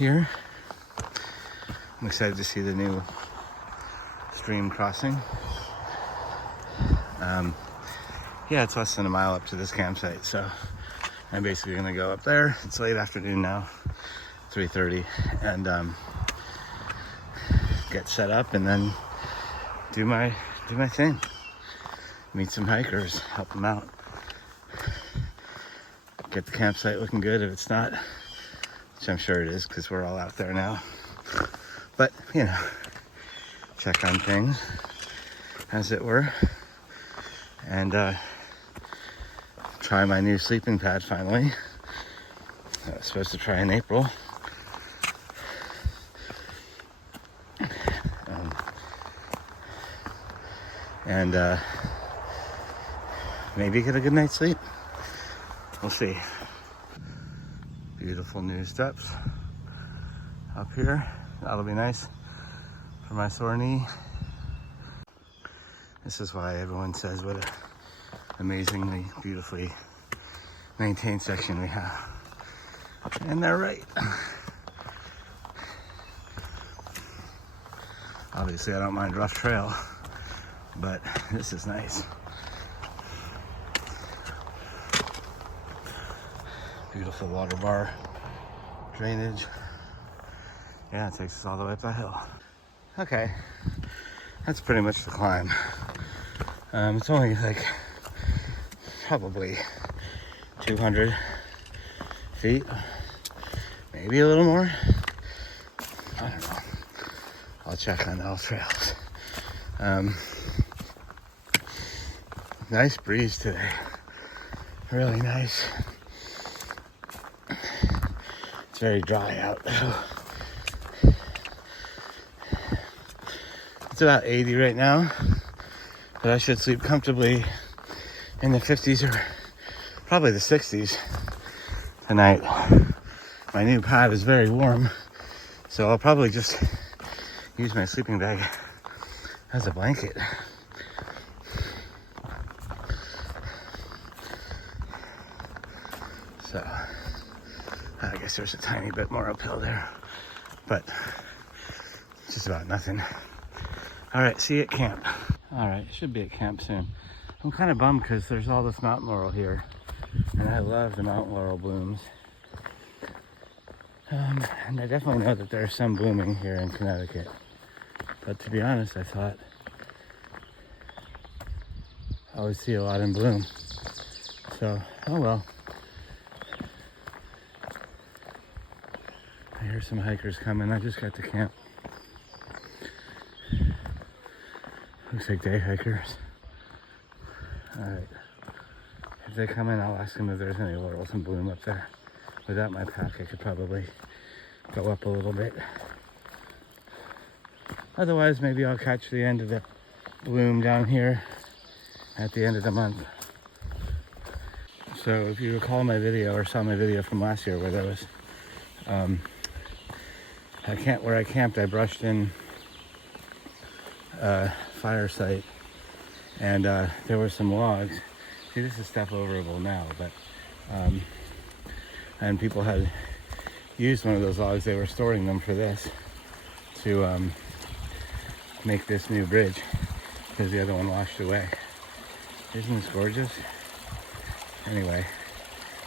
here. I'm excited to see the new stream crossing. Yeah, it's less than a mile up to this campsite, so I'm basically gonna go up there. It's late afternoon now, 3:30, and get set up and then do my thing. Meet some hikers, help them out. Get the campsite looking good if it's not, which I'm sure it is because we're all out there now. But, you know, check on things, as it were. And try my new sleeping pad finally. I was supposed to try in April. And maybe get a good night's sleep. We'll see. Beautiful new steps up here. That'll be nice for my sore knee. This is why everyone says what an amazingly, beautifully maintained section we have. And they're right. Obviously, I don't mind rough trail, but this is nice. Beautiful water bar drainage. Yeah, it takes us all the way up that hill. Okay, that's pretty much the climb. It's only like probably 200 feet, maybe a little more. I don't know. I'll check on those trails. Nice breeze today. Really nice. It's very dry out though. It's about 80 right now, but I should sleep comfortably in the 50s or probably the 60s tonight. My new pad is very warm, so I'll probably just use my sleeping bag as a blanket. So I guess there's a tiny bit more uphill there, but just about nothing. All right, see you at camp. All right, should be at camp soon. I'm kind of bummed because there's all this mountain laurel here, and I love the mountain laurel blooms. And I definitely know that there's some blooming here in Connecticut, but to be honest, I thought I would see a lot in bloom. So, oh well. I hear some hikers coming. I just got to camp. Looks like day hikers. Alright. If they come in, I'll ask them if there's any laurels in bloom up there. Without my pack, I could probably go up a little bit. Otherwise, maybe I'll catch the end of the bloom down here at the end of the month. So if you recall my video or saw my video from last year where there was where I camped, I brushed in fire site, and there were some logs. See, this is stuff overable now, but and people had used one of those logs. They were storing them for this to make this new bridge because the other one washed away. Isn't this gorgeous? Anyway,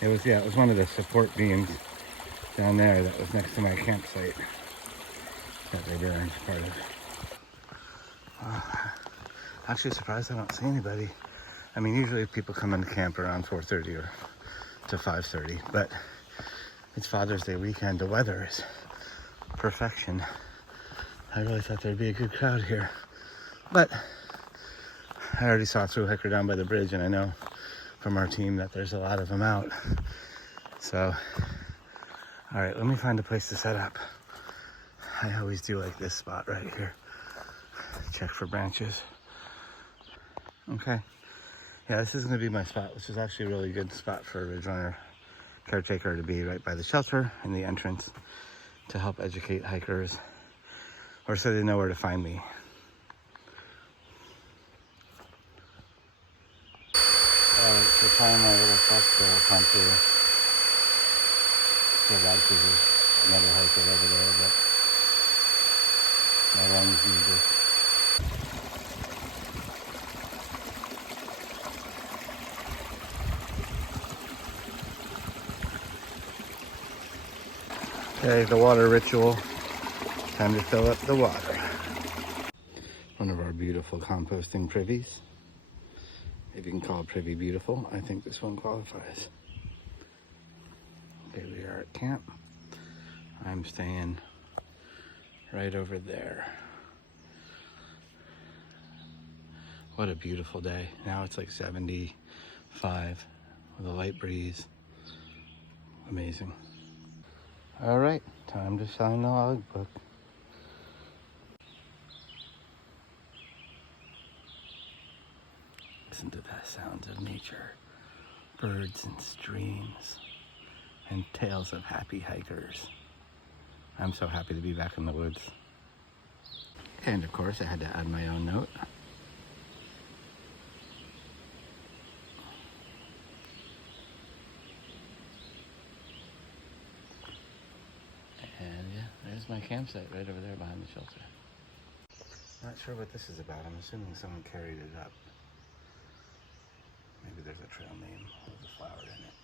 it was one of the support beams down there that was next to my campsite that they burned part of. Actually surprised I don't see anybody. I mean, usually people come into camp around 4:30 or to 5:30, but it's Father's Day weekend. The weather is perfection. I really thought there'd be a good crowd here, but I already saw a through hiker down by the bridge, and I know from our team that there's a lot of them out. So, all right, let me find a place to set up. I always do like this spot right here. Check for branches. Okay. Yeah, this is going to be my spot, which is actually a really good spot for a Ridgerunner caretaker to be, right by the shelter in the entrance to help educate hikers, or so they know where to find me. Alright, so trying my little truck to come through. So bad because there's another hiker over there, but my lungs need this. Okay, the water ritual. Time to fill up the water. One of our beautiful composting privies. If you can call a privy beautiful, I think this one qualifies. Okay, we are at camp. I'm staying right over there. What a beautiful day. Now it's like 75 with a light breeze. Amazing. All right, time to sign the logbook. Listen to the sounds of nature, birds and streams, and tales of happy hikers. I'm so happy to be back in the woods. And of course, I had to add my own note. And yeah, there's my campsite right over there behind the shelter. Not sure what this is about. I'm assuming someone carried it up. Maybe there's a trail name with a flower in it.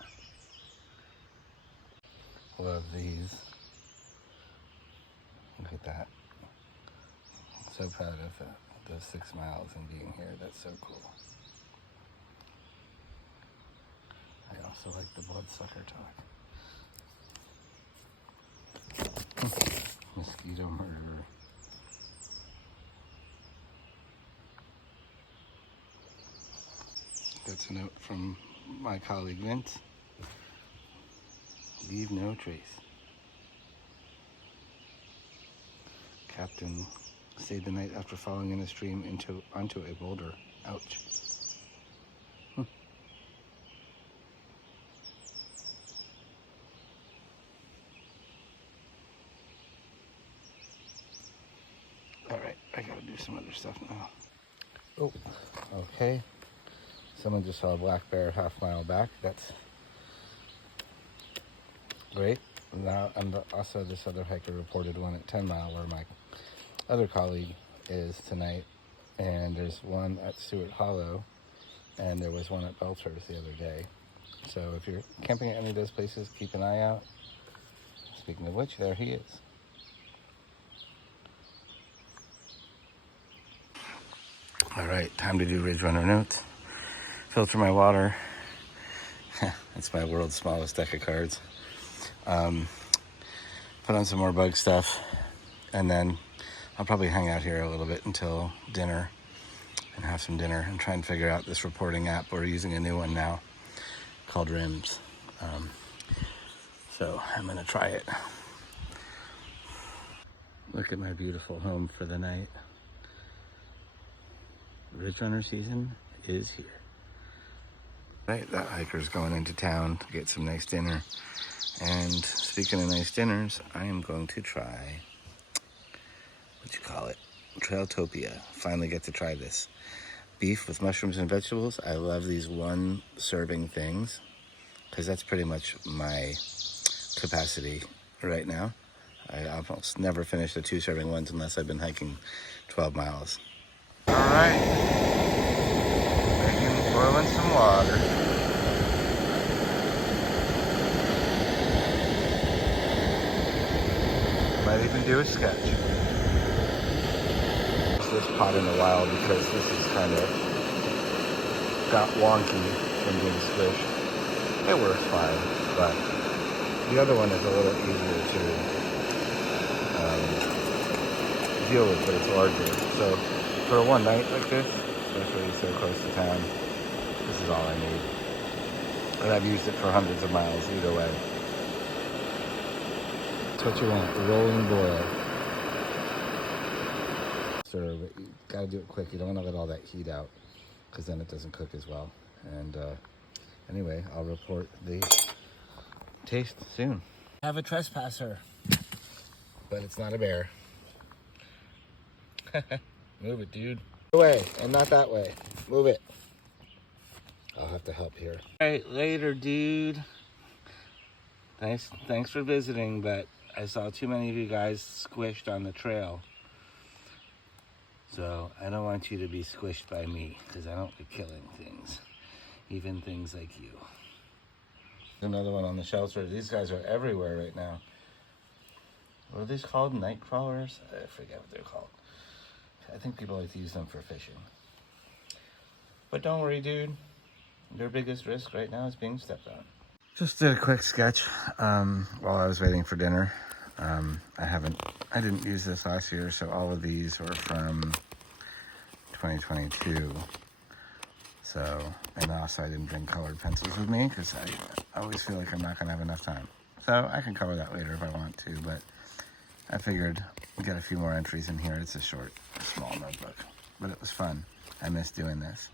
Love these. Look at that. I'm so proud of those 6 miles and being here. That's so cool. I also like the bloodsucker talk. Mosquito murderer. That's a note from my colleague Vince. Leave no trace. Captain stayed the night after falling in a stream onto a boulder. Ouch. All right, I gotta do some other stuff now. Oh, okay. Someone just saw a black bear half-mile back. That's great. Now, and also this other hiker reported one at 10 Mile where my other colleague is tonight. And there's one at Stewart Hollow, and there was one at Belters the other day. So if you're camping at any of those places, keep an eye out. Speaking of which, there he is. All right, time to do Ridgerunner notes. Filter my water. It's my world's smallest deck of cards. Put on some more bug stuff, and then I'll probably hang out here a little bit until dinner and have some dinner and try and figure out this reporting app. We're using a new one now called RIMS. So I'm gonna try it. Look at my beautiful home for the night. Ridgerunner season is here. Right, that hiker's going into town to get some nice dinner. And speaking of nice dinners, I am going to try, Trailtopia. Finally get to try this. Beef with mushrooms and vegetables. I love these one serving things because that's pretty much my capacity right now. I almost never finish the 2 serving ones unless I've been hiking 12 miles. All right, boiling some water. Might even do a sketch. This pot in a while because this is kind of got wonky from being squished. It works fine, but the other one is a little easier to deal with, but it's larger. So for a one night like this, especially so close to town, this is all I need. And I've used it for hundreds of miles either way. That's what you want, rolling boil. Serve it. You gotta do it quick. You don't want to let all that heat out because then it doesn't cook as well. And anyway, I'll report the taste soon. I have a trespasser, but it's not a bear. Move it, dude. Away, and not that way. Move it. I'll have to help here. All right, later, dude. Thanks for visiting, but I saw too many of you guys squished on the trail. So I don't want you to be squished by me, because I don't like killing things, even things like you. Another one on the shelter. These guys are everywhere right now. What are these called? Night crawlers? I forget what they're called. I think people like to use them for fishing. But don't worry, dude. Their biggest risk right now is being stepped on. Just did a quick sketch while I was waiting for dinner. I didn't use this last year, so all of these were from 2022. So, and also I didn't bring colored pencils with me because I always feel like I'm not gonna have enough time. So I can cover that later if I want to, but I figured we'll get a few more entries in here. It's a short, small notebook, but it was fun. I miss doing this.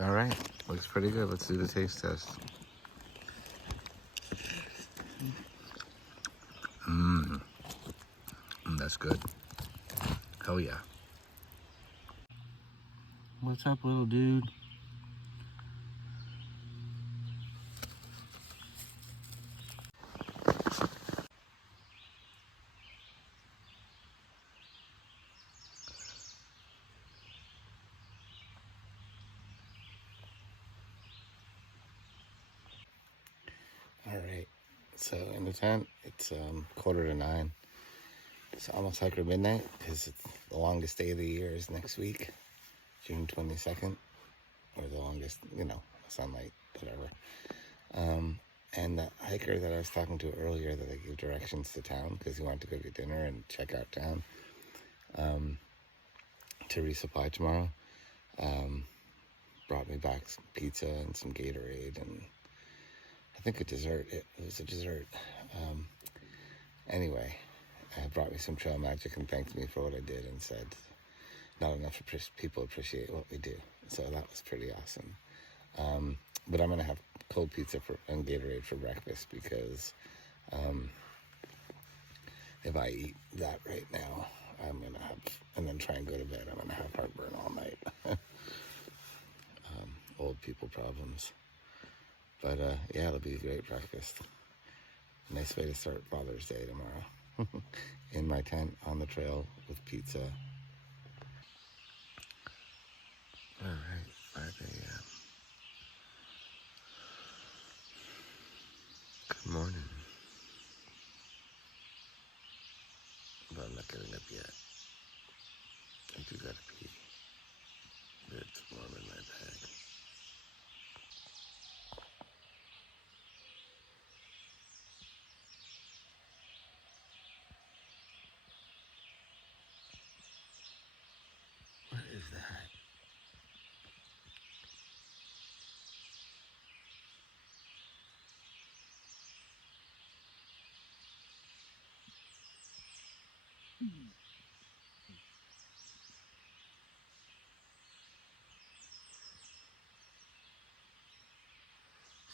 All right, looks pretty good. Let's do the taste test. That's good. Oh yeah. What's up, little dude? All right, so in the tent, it's 8:45. It's almost after midnight because the longest day of the year is next week, June 22nd, or the longest, sunlight, whatever. And the hiker that I was talking to earlier that I gave directions to town because he wanted to go get dinner and check out town to resupply tomorrow, brought me back some pizza and some Gatorade and I think a dessert. It was a dessert. Anyway, brought me some trail magic and thanked me for what I did and said not enough people appreciate what we do. So that was pretty awesome. But I'm going to have cold pizza and Gatorade for breakfast because if I eat that right now, I'm going to have, and then try and go to bed, I'm going to have heartburn all night. Old people problems. But yeah, it'll be a great breakfast. Nice way to start Father's Day tomorrow. In my tent on the trail with pizza. All right, 5 a.m. Good morning. But I'm not getting up yet. I do gotta pee. But it's warm in my bag. What is that?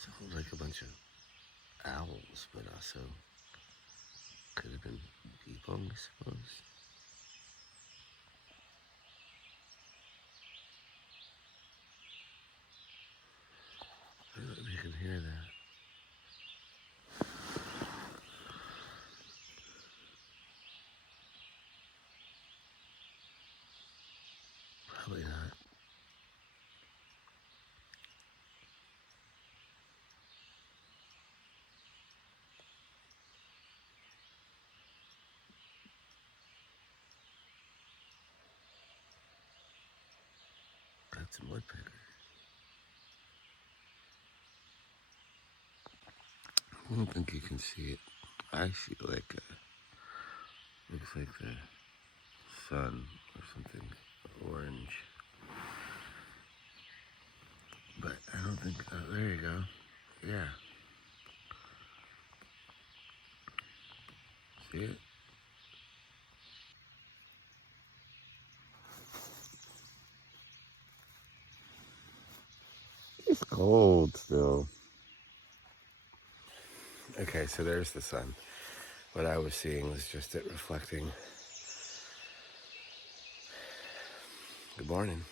Sounds like a bunch of owls, but also could have been people, I suppose. I don't know if you can hear that. Probably not. That's a woodpecker. I don't think you can see it. I see like looks like the sun or something orange. But I don't think, oh, there you go. Yeah. See it? It's cold still. Okay, so there's the sun. What I was seeing was just it reflecting. Good morning,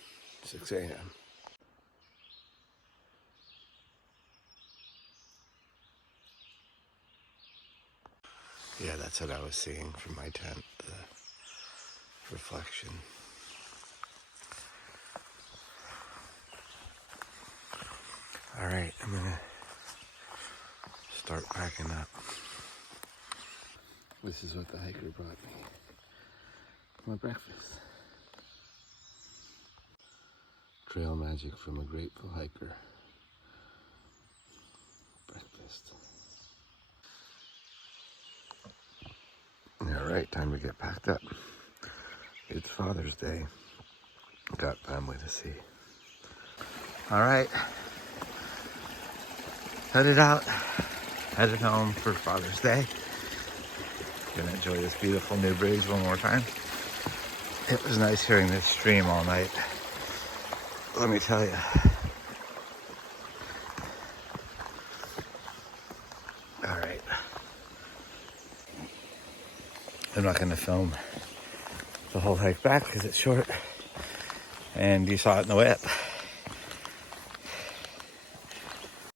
6 a.m. Yeah, that's what I was seeing from my tent, the reflection. All right, I'm gonna start packing up. This is what the hiker brought me. My breakfast. Trail magic from a grateful hiker. Breakfast. All right, time to get packed up. It's Father's Day. Got family to see. All right. Headed out. Headed home for Father's Day. Gonna enjoy this beautiful new bridge one more time. It was nice hearing this stream all night. Let me tell you. All right. I'm not gonna film the whole hike back because it's short. And you saw it in the whip.